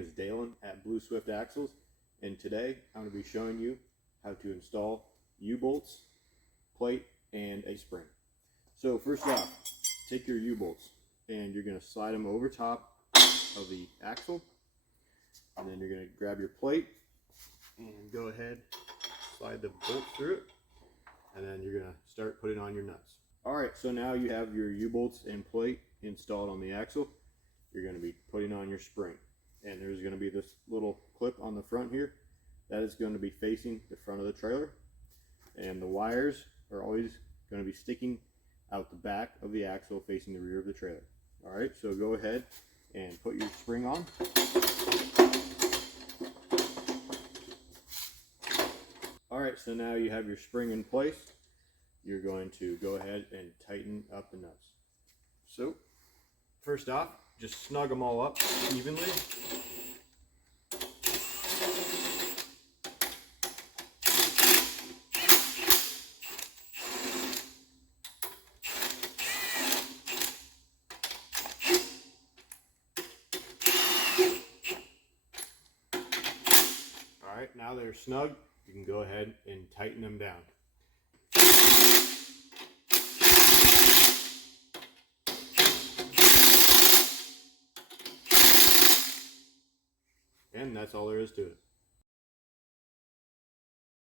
name is Dalen at Blue Swift Axles, and today I'm going to be showing you how to install U-bolts, plate, and a spring. So first off, take your U-bolts and you're going to slide them over top of the axle, and then you're going to grab your plate and go ahead, slide the bolt through it, and then you're going to start putting on your nuts. Alright, so now you have your U-bolts and plate installed on the axle. You're going to be putting on your spring, and there's going to be this little clip on the front here that is going to be facing the front of the trailer, and the wires are always going to be sticking out the back of the axle facing the rear of the trailer. Alright, so go ahead and put your spring on. Alright, so now you have your spring in place. You're going to go ahead and tighten up the nuts. So first off, just snug them all up evenly. Alright, now they're snug, you can go ahead and tighten them down. And that's all there is to it.